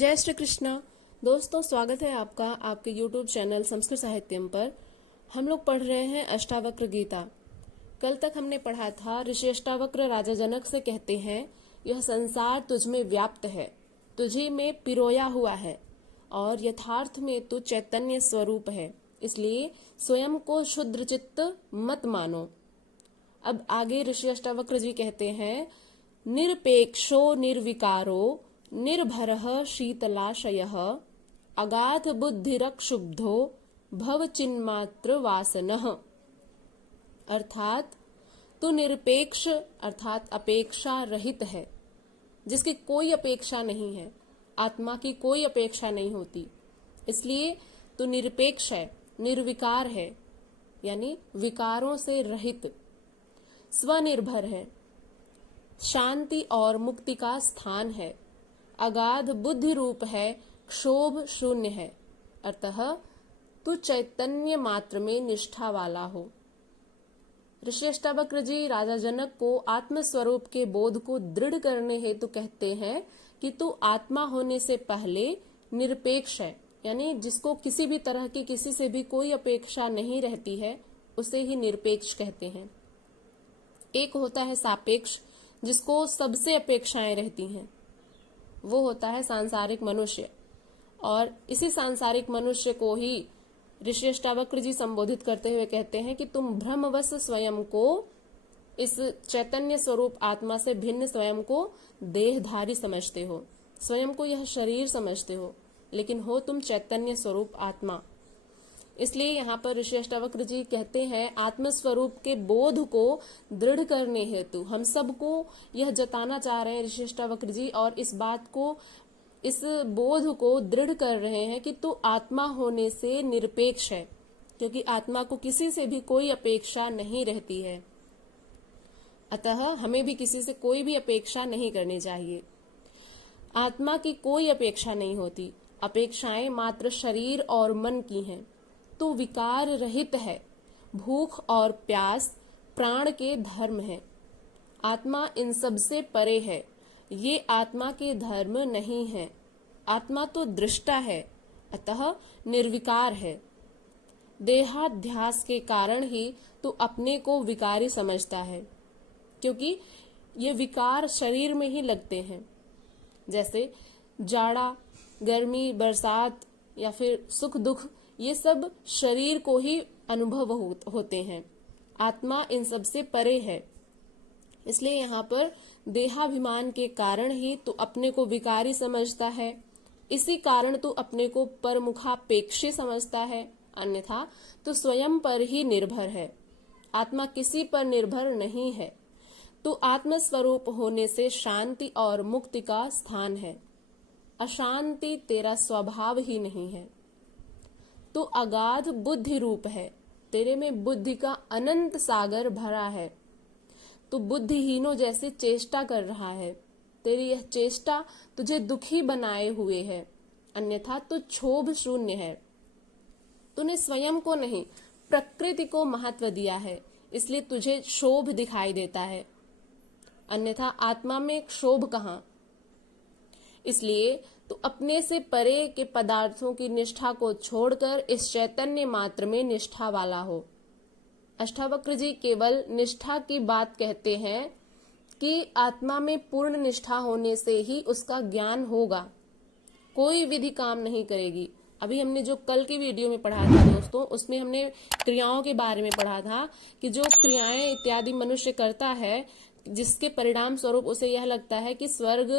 जय श्री कृष्ण। दोस्तों, स्वागत है आपका आपके YouTube चैनल संस्कृत साहित्यम पर। हम लोग पढ़ रहे हैं अष्टावक्र गीता। कल तक हमने पढ़ा था ऋषि अष्टावक्र राजा जनक से कहते हैं, यह संसार तुझ में व्याप्त है, तुझी में पिरोया हुआ है और यथार्थ में तू चैतन्य स्वरूप है, इसलिए स्वयं को शुद्र चित्त मत मानो। अब आगे ऋषि अष्टावक्र जी कहते हैं, निरपेक्षो निर्विकारो निर्भरः शीतलाशयः अगाध बुद्धिरक्षुब्धो भव चिन्मात्र वासनः। अर्थात तू निरपेक्ष अर्थात अपेक्षा रहित है, जिसकी कोई अपेक्षा नहीं है। आत्मा की कोई अपेक्षा नहीं होती, इसलिए तू निरपेक्ष है, निर्विकार है, यानी विकारों से रहित, स्वनिर्भर है, शांति और मुक्ति का स्थान है, अगाध बुद्धि रूप है, क्षोभ शून्य है। अतः तू चैतन्य मात्र में निष्ठा वाला हो। ऋषि अष्टावक्र जी राजा जनक को आत्मस्वरूप के बोध को दृढ़ करने हेतु कहते हैं कि तू आत्मा होने से पहले निरपेक्ष है, यानी जिसको किसी भी तरह की किसी से भी कोई अपेक्षा नहीं रहती है, उसे ही निरपेक्ष कहते हैं। एक होता है सापेक्ष, जिसको सबसे अपेक्षाएं रहती हैं, वो होता है सांसारिक मनुष्य। और इसी सांसारिक मनुष्य को ही ऋषि अष्टावक्र जी संबोधित करते हुए कहते हैं कि तुम भ्रमवश स्वयं को, इस चैतन्य स्वरूप आत्मा से भिन्न स्वयं को देहधारी समझते हो, स्वयं को यह शरीर समझते हो, लेकिन हो तुम चैतन्य स्वरूप आत्मा। इसलिए यहाँ पर ऋषि अष्टावक्र जी कहते हैं, आत्मस्वरूप के बोध को दृढ़ करने हेतु हम सबको यह जताना चाह रहे हैं ऋषि अष्टावक्र जी, और इस बात को, इस बोध को दृढ़ कर रहे हैं कि तू आत्मा होने से निरपेक्ष है, क्योंकि आत्मा को किसी से भी कोई अपेक्षा नहीं रहती है। अतः हमें भी किसी से कोई भी अपेक्षा नहीं करनी चाहिए। आत्मा की कोई अपेक्षा नहीं होती, अपेक्षाएं मात्र शरीर और मन की हैं। तो विकार रहित है, भूख और प्यास प्राण के धर्म है, आत्मा इन सब से परे है, ये आत्मा के धर्म नहीं है। आत्मा तो दृष्टा है, अतः निर्विकार है। देहाध्यास के कारण ही तो अपने को विकारी समझता है, क्योंकि ये विकार शरीर में ही लगते हैं। जैसे जाड़ा, गर्मी, बरसात या फिर सुख दुख, ये सब शरीर को ही अनुभव होते हैं। आत्मा इन सब से परे है, इसलिए यहाँ पर देहाभिमान के कारण ही तू अपने को विकारी समझता है, इसी कारण तू अपने को परमुखापेक्षी समझता है, अन्यथा तू स्वयं पर ही निर्भर है। आत्मा किसी पर निर्भर नहीं है। तू आत्मस्वरूप होने से शांति और मुक्ति का स्थान है। अशांति तेरा स्वभाव ही नहीं है। तो अगाध बुद्धि रूप है, तेरे में बुद्धि का अनंत सागर भरा है। तू बुद्धिहीनों जैसे चेष्टा कर रहा है, तेरी यह चेष्टा तुझे दुखी बनाए हुए है, अन्यथा तू क्षोभ शून्य है। तूने स्वयं को नहीं, प्रकृति को महत्व दिया है, इसलिए तुझे क्षोभ दिखाई देता है, अन्यथा आत्मा में क्षोभ कहाँ। इसलिए तो अपने से परे के पदार्थों की निष्ठा को छोड़कर इस चैतन्य मात्र में निष्ठा वाला हो। अष्टावक्र जी केवल निष्ठा की बात कहते हैं कि आत्मा में पूर्ण निष्ठा होने से ही उसका ज्ञान होगा, कोई विधि काम नहीं करेगी। अभी हमने जो कल की वीडियो में पढ़ा था दोस्तों, उसमें हमने क्रियाओं के बारे में पढ़ा था कि जो क्रियाएं इत्यादि मनुष्य करता है, जिसके परिणाम स्वरूप उसे यह लगता है कि स्वर्ग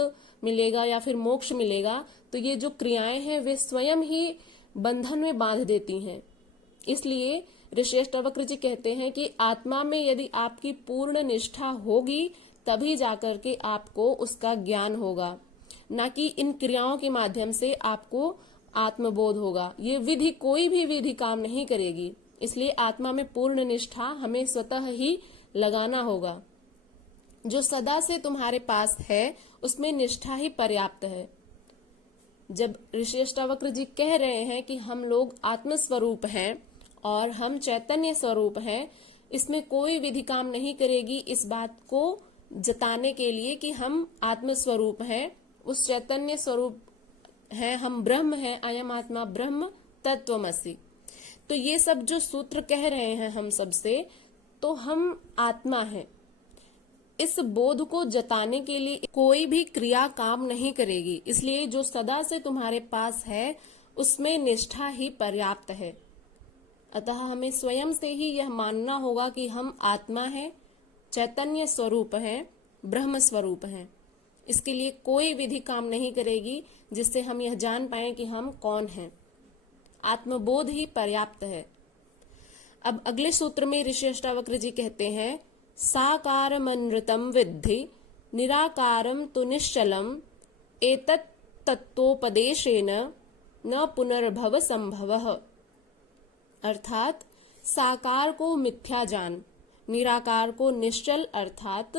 मिलेगा या फिर मोक्ष मिलेगा, तो ये जो क्रियाएं हैं वे स्वयं ही बंधन में बांध देती हैं। इसलिए ऋषि अष्टावक्र जी कहते हैं कि आत्मा में यदि आपकी पूर्ण निष्ठा होगी, तभी जाकर के आपको उसका ज्ञान होगा, ना कि इन क्रियाओं के माध्यम से आपको आत्मबोध होगा। ये विधि, कोई भी विधि काम नहीं करेगी। इसलिए आत्मा में पूर्ण निष्ठा हमें स्वतः ही लगाना होगा। जो सदा से तुम्हारे पास है, उसमें निष्ठा ही पर्याप्त है। जब ऋषि अष्टावक्र जी कह रहे हैं कि हम लोग आत्मस्वरूप हैं और हम चैतन्य स्वरूप हैं, इसमें कोई विधि काम नहीं करेगी इस बात को जताने के लिए कि हम आत्मस्वरूप हैं, उस चैतन्य स्वरूप हैं, हम ब्रह्म हैं, अयम आत्मा ब्रह्म तत्वमसि। तो ये सब जो सूत्र कह रहे हैं हम सबसे, तो हम आत्मा हैं। इस बोध को जताने के लिए कोई भी क्रिया काम नहीं करेगी, इसलिए जो सदा से तुम्हारे पास है उसमें निष्ठा ही पर्याप्त है। अतः हमें स्वयं से ही यह मानना होगा कि हम आत्मा हैं, चैतन्य स्वरूप हैं, ब्रह्म स्वरूप हैं। इसके लिए कोई विधि काम नहीं करेगी जिससे हम यह जान पाएं कि हम कौन हैं। आत्मबोध ही पर्याप्त है। अब अगले सूत्र में ऋषि अष्टावक्र जी कहते हैं, साकारमनृतम विद्धि निराकारम तु निश्चलम एतत् तत्वोपदेशेन न पुनर्भव संभवः। अर्थात साकार को मिथ्या जान, निराकार को निश्चल अर्थात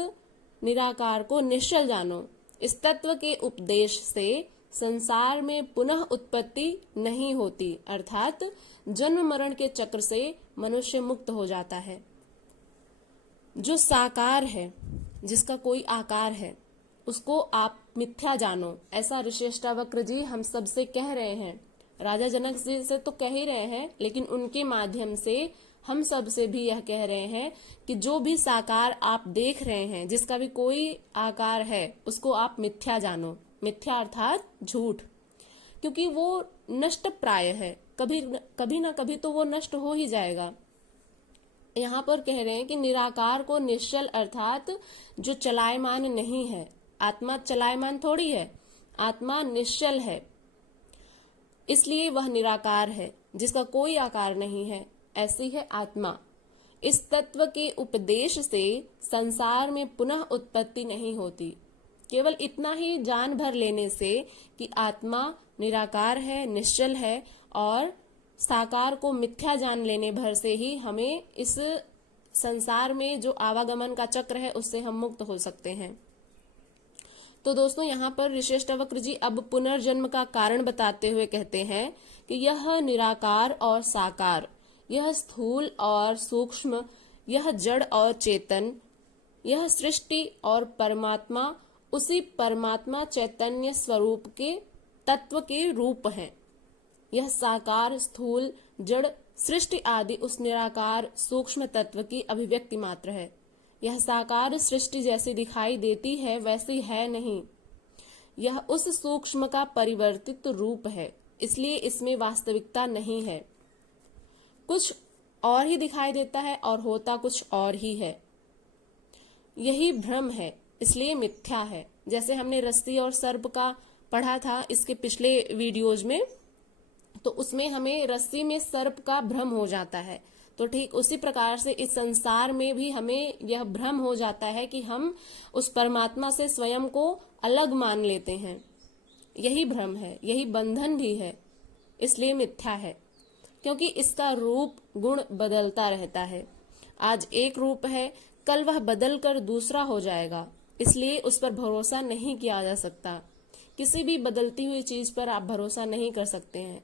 निराकार को निश्चल जानो। इस तत्व के उपदेश से संसार में पुनः उत्पत्ति नहीं होती, अर्थात जन्म मरण के चक्र से मनुष्य मुक्त हो जाता है। जो साकार है, जिसका कोई आकार है, उसको आप मिथ्या जानो, ऐसा ऋषि अष्टावक्र जी हम सबसे कह रहे हैं। राजा जनक जी से तो कह ही रहे हैं, लेकिन उनके माध्यम से हम सब से भी यह कह रहे हैं कि जो भी साकार आप देख रहे हैं, जिसका भी कोई आकार है, उसको आप मिथ्या जानो। मिथ्या अर्थात झूठ, क्योंकि वो नष्ट प्राय है, कभी ना कभी तो वो नष्ट हो ही जाएगा। यहाँ पर कह रहे हैं कि निराकार को निश्चल अर्थात जो चलायमान नहीं है। आत्मा चलायमान थोड़ी है, आत्मा निश्चल है, इसलिए वह निराकार है, जिसका कोई आकार नहीं है, ऐसी है आत्मा। इस तत्व के उपदेश से संसार में पुनः उत्पत्ति नहीं होती। केवल इतना ही जान भर लेने से कि आत्मा निराकार है, निश्चल है, और साकार को मिथ्या जान लेने भर से ही हमें इस संसार में जो आवागमन का चक्र है उससे हम मुक्त हो सकते हैं। तो दोस्तों, यहाँ पर ऋषि अष्टावक्र जी अब पुनर्जन्म का कारण बताते हुए कहते हैं कि यह निराकार और साकार, यह स्थूल और सूक्ष्म, यह जड़ और चेतन, यह सृष्टि और परमात्मा उसी परमात्मा चैतन्य स्वरूप के तत्व के रूप हैं। यह साकार, स्थूल, जड़, सृष्टि आदि उस निराकार सूक्ष्म तत्व की अभिव्यक्ति मात्र है। यह साकार सृष्टि जैसी दिखाई देती है वैसी है नहीं, यह उस सूक्ष्म का परिवर्तित रूप है, इसलिए इसमें वास्तविकता नहीं है। कुछ और ही दिखाई देता है और होता कुछ और ही है। यही भ्रम है, इसलिए मिथ्या है। जैसे हमने रस्सी और सर्प का पढ़ा था इसके पिछले वीडियोज में, तो उसमें हमें रस्सी में सर्प का भ्रम हो जाता है। तो ठीक उसी प्रकार से इस संसार में भी हमें यह भ्रम हो जाता है कि हम उस परमात्मा से स्वयं को अलग मान लेते हैं। यही भ्रम है, यही बंधन भी है, इसलिए मिथ्या है। क्योंकि इसका रूप गुण बदलता रहता है। आज एक रूप है, कल वह बदल कर दूसरा हो जाएगा, इसलिए उस पर भरोसा नहीं किया जा सकता। किसी भी बदलती हुई चीज पर आप भरोसा नहीं कर सकते हैं।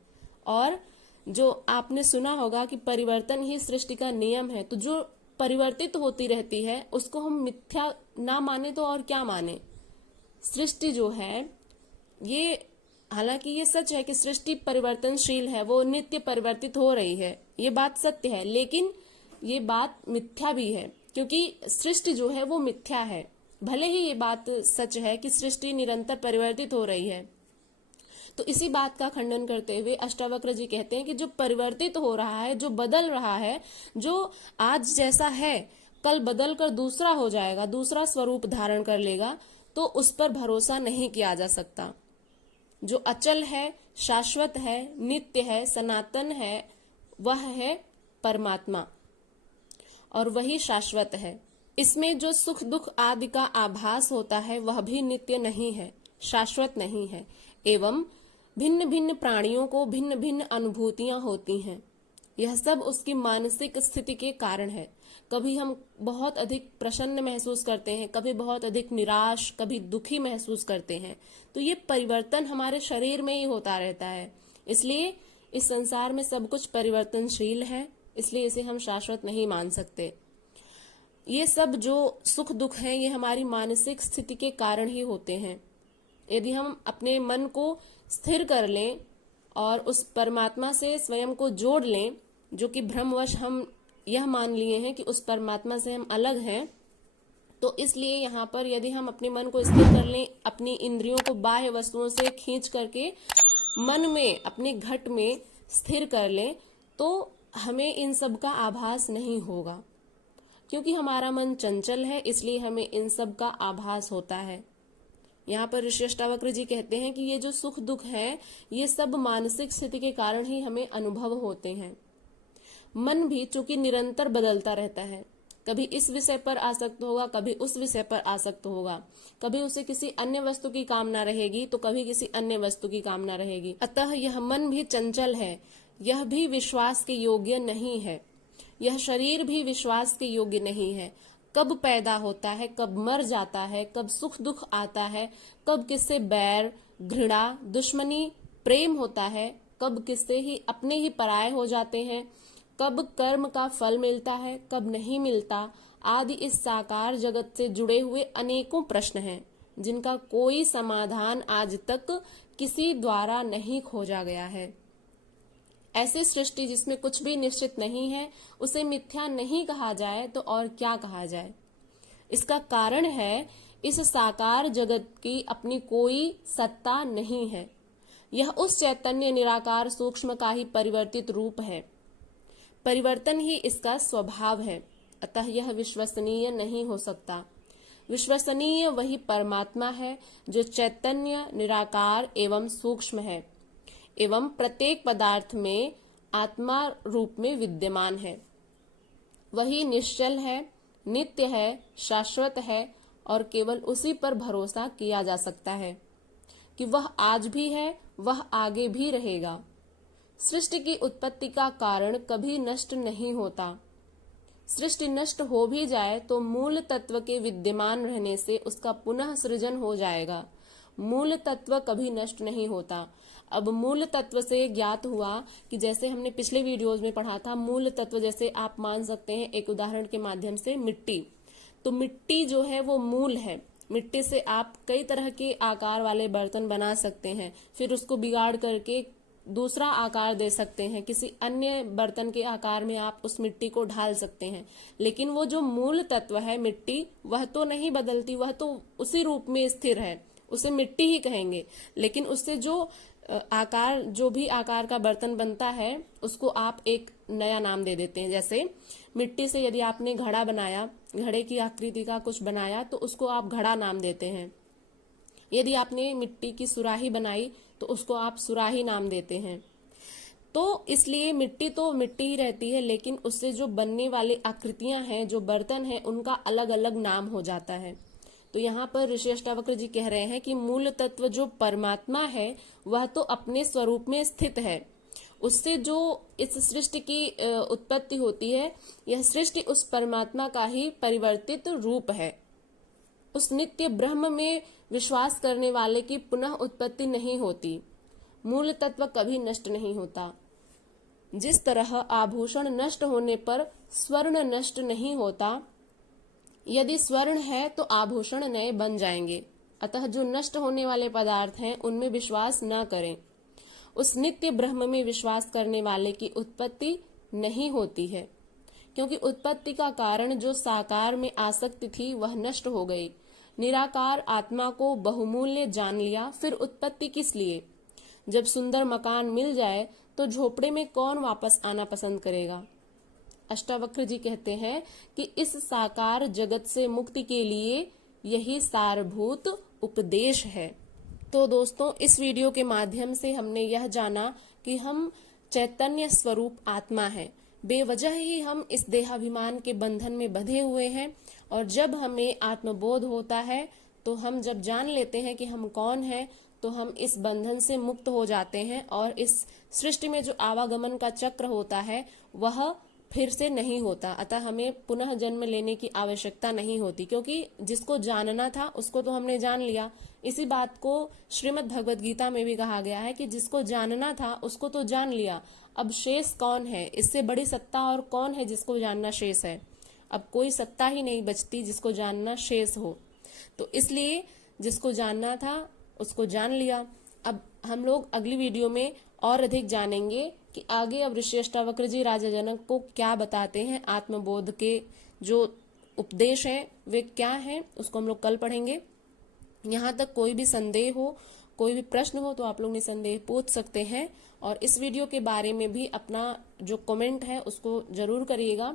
और जो आपने सुना होगा कि परिवर्तन ही सृष्टि का नियम है, तो जो परिवर्तित होती रहती है उसको हम मिथ्या ना माने तो और क्या माने। सृष्टि जो है, ये हालांकि ये सच है कि सृष्टि परिवर्तनशील है, वो नित्य परिवर्तित हो रही है, ये बात सत्य है, लेकिन ये बात मिथ्या भी है, क्योंकि सृष्टि जो है वो मिथ्या है। भले ही ये बात सच है कि सृष्टि निरंतर परिवर्तित हो रही है, तो इसी बात का खंडन करते हुए अष्टावक्र जी कहते हैं कि जो परिवर्तित हो रहा है, जो बदल रहा है, जो आज जैसा है कल बदल कर दूसरा हो जाएगा, दूसरा स्वरूप धारण कर लेगा, तो उस पर भरोसा नहीं किया जा सकता। जो अचल है, शाश्वत है, नित्य है, सनातन है, वह है परमात्मा, और वही शाश्वत है। इसमें जो सुख दुख आदि का आभास होता है वह भी नित्य नहीं है, शाश्वत नहीं है। एवं भिन्न भिन्न प्राणियों को भिन्न भिन्न अनुभूतियां होती हैं। यह सब उसकी मानसिक स्थिति के कारण है। कभी हम बहुत अधिक प्रसन्न महसूस करते हैं, कभी बहुत अधिक निराश, कभी दुखी महसूस करते हैं। तो ये परिवर्तन हमारे शरीर में ही होता रहता है। इसलिए इस संसार में सब कुछ परिवर्तनशील है, इसलिए इसे हम शाश्वत नहीं मान सकते। ये सब जो सुख दुख हैं, ये हमारी मानसिक स्थिति के कारण ही होते हैं। यदि हम अपने मन को स्थिर कर लें और उस परमात्मा से स्वयं को जोड़ लें, जो कि भ्रमवश हम यह मान लिए हैं कि उस परमात्मा से हम अलग हैं, तो इसलिए यहाँ पर यदि हम अपने मन को स्थिर कर लें, अपनी इंद्रियों को बाह्य वस्तुओं से खींच करके मन में, अपने घट में स्थिर कर लें, तो हमें इन सब का आभास नहीं होगा। क्योंकि हमारा मन चंचल है, इसलिए हमें इन सब का आभास होता है। यहाँ पर ऋषि अष्टावक्र जी कहते हैं कि ये जो सुख दुख है, ये सब मानसिक स्थिति के कारण ही हमें अनुभव होते हैं। मन भी चूंकि निरंतर बदलता रहता है, कभी इस विषय पर आसक्त होगा, कभी उस विषय पर आसक्त होगा, कभी उसे किसी अन्य वस्तु की कामना रहेगी तो कभी किसी अन्य वस्तु की कामना रहेगी। अतः यह मन भी चंचल है, यह भी विश्वास के योग्य नहीं है, यह शरीर भी विश्वास के योग्य नहीं है। कब पैदा होता है, कब मर जाता है, कब सुख दुख आता है, कब किससे बैर, घृणा, दुश्मनी, प्रेम होता है, कब किससे ही अपने ही पराये हो जाते हैं, कब कर्म का फल मिलता है, कब नहीं मिलता, आदि इस साकार जगत से जुड़े हुए अनेकों प्रश्न हैं, जिनका कोई समाधान आज तक किसी द्वारा नहीं खोजा गया है। ऐसी सृष्टि जिसमें कुछ भी निश्चित नहीं है, उसे मिथ्या नहीं कहा जाए तो और क्या कहा जाए। इसका कारण है, इस साकार जगत की अपनी कोई सत्ता नहीं है। यह उस चैतन्य निराकार सूक्ष्म का ही परिवर्तित रूप है, परिवर्तन ही इसका स्वभाव है। अतः यह विश्वसनीय नहीं हो सकता। विश्वसनीय वही परमात्मा है जो चैतन्य, निराकार एवं सूक्ष्म है, एवं प्रत्येक पदार्थ में आत्मा रूप में विद्यमान है। वही निश्चल है, नित्य है, शाश्वत है और केवल उसी पर भरोसा किया जा सकता है कि वह आज भी है, वह आगे भी रहेगा। सृष्टि की उत्पत्ति का कारण कभी नष्ट नहीं होता। सृष्टि नष्ट हो भी जाए तो मूल तत्व के विद्यमान रहने से उसका पुनः सृजन हो जाएगा। मूल तत्व कभी नष्ट नहीं होता। अब मूल तत्व से ज्ञात हुआ कि जैसे हमने पिछले वीडियोज में पढ़ा था, मूल तत्व जैसे आप मान सकते हैं एक उदाहरण के माध्यम से मिट्टी। तो मिट्टी जो है वो मूल है। मिट्टी से आप कई तरह के आकार वाले बर्तन बना सकते हैं, फिर उसको बिगाड़ करके दूसरा आकार दे सकते हैं, किसी अन्य बर्तन के आकार में आप उस मिट्टी को ढाल सकते हैं। लेकिन वो जो मूल तत्व है मिट्टी, वह तो नहीं बदलती, वह तो उसी रूप में स्थिर है, उसे मिट्टी ही कहेंगे। लेकिन उससे जो आकार, जो भी आकार का बर्तन बनता है, उसको आप एक नया नाम दे देते हैं। जैसे मिट्टी से यदि आपने घड़ा बनाया, घड़े की आकृति का कुछ बनाया, तो उसको आप घड़ा नाम देते हैं। यदि आपने मिट्टी की सुराही बनाई तो उसको आप सुराही नाम देते हैं। तो इसलिए मिट्टी तो मिट्टी ही रहती है, लेकिन उससे जो बनने वाली आकृतियां हैं, जो बर्तन हैं, उनका अलग अलग नाम हो जाता है। तो यहाँ पर ऋषि अष्टावक्र जी कह रहे हैं कि मूल तत्व जो परमात्मा है वह तो अपने स्वरूप में स्थित है। उससे जो इस सृष्टि की उत्पत्ति होती है, यह सृष्टि उस परमात्मा का ही परिवर्तित रूप है। उस नित्य ब्रह्म में विश्वास करने वाले की पुनः उत्पत्ति नहीं होती। मूल तत्व कभी नष्ट नहीं होता। जिस तरह आभूषण नष्ट होने पर स्वर्ण नष्ट नहीं होता, यदि स्वर्ण है तो आभूषण नए बन जाएंगे। अतः जो नष्ट होने वाले पदार्थ हैं उनमें विश्वास न करें। उस नित्य ब्रह्म में विश्वास करने वाले की उत्पत्ति नहीं होती है, क्योंकि उत्पत्ति का कारण जो साकार में आसक्ति थी वह नष्ट हो गई। निराकार आत्मा को बहुमूल्य जान लिया, फिर उत्पत्ति किस लिए? जब सुंदर मकान मिल जाए तो झोपड़े में कौन वापस आना पसंद करेगा? अष्टावक्र जी कहते हैं कि इस साकार जगत से मुक्ति के लिए यही सारभूत उपदेश है। तो दोस्तों, इस वीडियो के माध्यम से हमने यह जाना कि हम चैतन्य स्वरूप आत्मा है। बेवजह ही हम इस देहाभिमान के बंधन में बंधे हुए हैं, और जब हमें आत्मबोध होता है, तो हम जब जान लेते हैं कि हम कौन हैं, तो हम इस बंधन से मुक्त हो जाते हैं, और इस सृष्टि में जो आवागमन का चक्र होता है वह फिर से नहीं होता। अतः हमें पुनः जन्म लेने की आवश्यकता नहीं होती, क्योंकि जिसको जानना था उसको तो हमने जान लिया। इसी बात को श्रीमद् भगवद गीता में भी कहा गया है कि जिसको जानना था उसको तो जान लिया, अब शेष कौन है? इससे बड़ी सत्ता और कौन है जिसको जानना शेष है? अब कोई सत्ता ही नहीं बचती जिसको जानना शेष हो। तो इसलिए जिसको जानना था उसको जान लिया। अब हम लोग अगली वीडियो में और अधिक जानेंगे कि आगे अब ऋषि अष्टावक्र जी राजा जनक को क्या बताते हैं, आत्मबोध के जो उपदेश हैं वे क्या हैं, उसको हम लोग कल पढ़ेंगे। यहाँ तक कोई भी संदेह हो, कोई भी प्रश्न हो तो आप लोग निसंदेह पूछ सकते हैं, और इस वीडियो के बारे में भी अपना जो कमेंट है उसको जरूर करिएगा।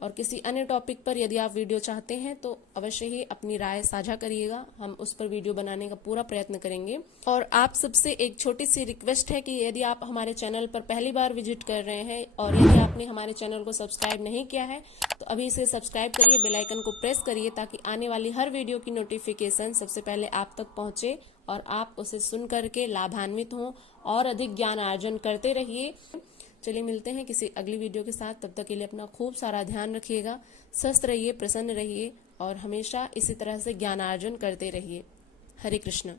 और किसी अन्य टॉपिक पर यदि आप वीडियो चाहते हैं तो अवश्य ही अपनी राय साझा करिएगा, हम उस पर वीडियो बनाने का पूरा प्रयत्न करेंगे। और आप सबसे एक छोटी सी रिक्वेस्ट है कि यदि आप हमारे चैनल पर पहली बार विजिट कर रहे हैं और यदि आपने हमारे चैनल को सब्सक्राइब नहीं किया है तो अभी इसे सब्सक्राइब करिए, बेल आइकन को प्रेस करिए ताकि आने वाली हर वीडियो की नोटिफिकेशन सबसे पहले आप तक पहुंचे और आप उसे सुन करके लाभान्वित हों और अधिक ज्ञान अर्जन करते रहिए। चलिए मिलते हैं किसी अगली वीडियो के साथ, तब तक के लिए अपना खूब सारा ध्यान रखिएगा, स्वस्थ रहिए, प्रसन्न रहिए और हमेशा इसी तरह से ज्ञानार्जन करते रहिए। हरे कृष्ण।